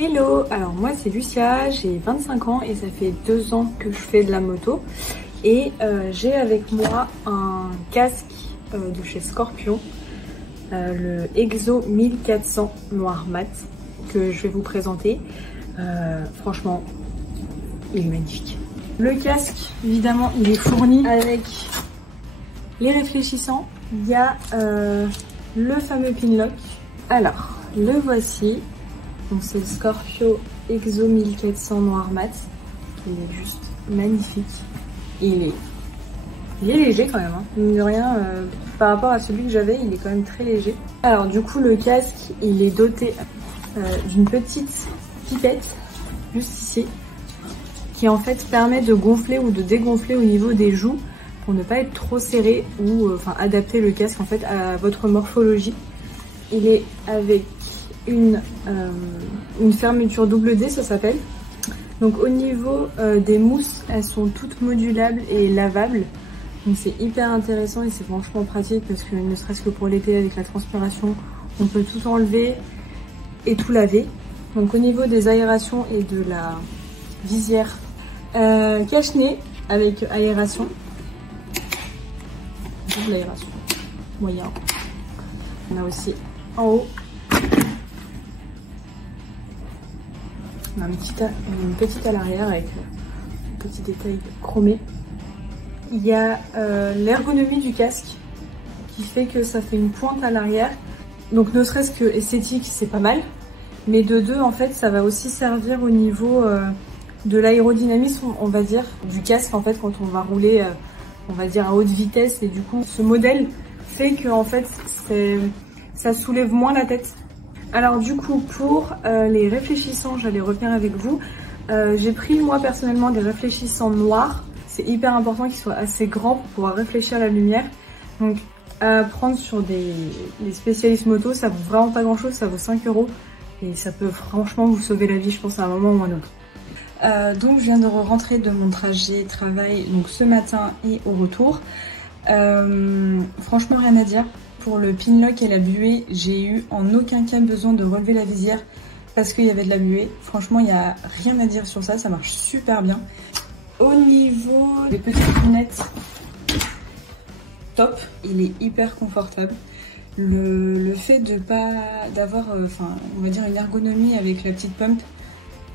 Hello, alors moi c'est Lucia, j'ai 25 ans et ça fait 2 ans que je fais de la moto. Et j'ai avec moi un casque de chez Scorpion, le Exo 1400 noir mat que je vais vous présenter. Franchement, il est magnifique. Le casque, évidemment, il est fourni avec les réfléchissants. Il y a le fameux pin lock. Alors, le voici. Donc c'est le Scorpio Exo 1400 noir mat. Il est juste magnifique. Il est léger quand même, hein. Mine de rien, par rapport à celui que j'avais, il est quand même très léger. Alors du coup, le casque, il est doté d'une petite pipette, juste ici, qui en fait permet de gonfler ou de dégonfler au niveau des joues pour ne pas être trop serré ou adapter le casque en fait à votre morphologie. Il est avec une fermeture double D, ça s'appelle. Donc au niveau des mousses, elles sont toutes modulables et lavables. Donc c'est hyper intéressant et c'est franchement pratique parce que ne serait-ce que pour l'été avec la transpiration, on peut tout enlever et tout laver. Donc au niveau des aérations et de la visière, cache-nez avec aération. L'aération moyen. On a aussi en haut. On a une petite à l'arrière avec un petit détail chromé. Il y a l'ergonomie du casque qui fait que ça fait une pointe à l'arrière. Donc ne serait-ce que esthétique, c'est pas mal. Mais de deux, en fait, ça va aussi servir au niveau de l'aérodynamisme, on va dire, du casque en fait quand on va rouler, on va dire à haute vitesse. Et du coup, ce modèle fait que en fait, ça soulève moins la tête. Alors du coup, pour les réfléchissants, j'allais revenir avec vous. J'ai pris moi personnellement des réfléchissants noirs. C'est hyper important qu'ils soient assez grands pour pouvoir réfléchir la lumière. Donc à prendre sur des spécialistes moto, ça vaut vraiment pas grand chose, ça vaut 5 €. Et ça peut franchement vous sauver la vie, je pense, à un moment ou à un autre. Donc je viens de rentrer de mon trajet travail donc ce matin et au retour. Franchement rien à dire. Pour le pin lock et la buée, j'ai eu en aucun cas besoin de relever la visière parce qu'il y avait de la buée. Franchement, il n'y a rien à dire sur ça, ça marche super bien. Au niveau des petites lunettes, top, il est hyper confortable. Le fait de pas d'avoir, on va dire une ergonomie avec la petite pump,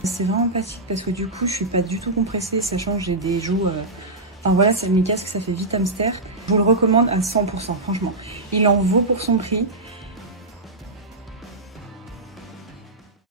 c'est vraiment pratique parce que du coup, je suis pas du tout compressée, sachant que j'ai des joues. Enfin voilà, c'est mes casques, ça fait vite hamster. Je vous le recommande à 100%, franchement. Il en vaut pour son prix.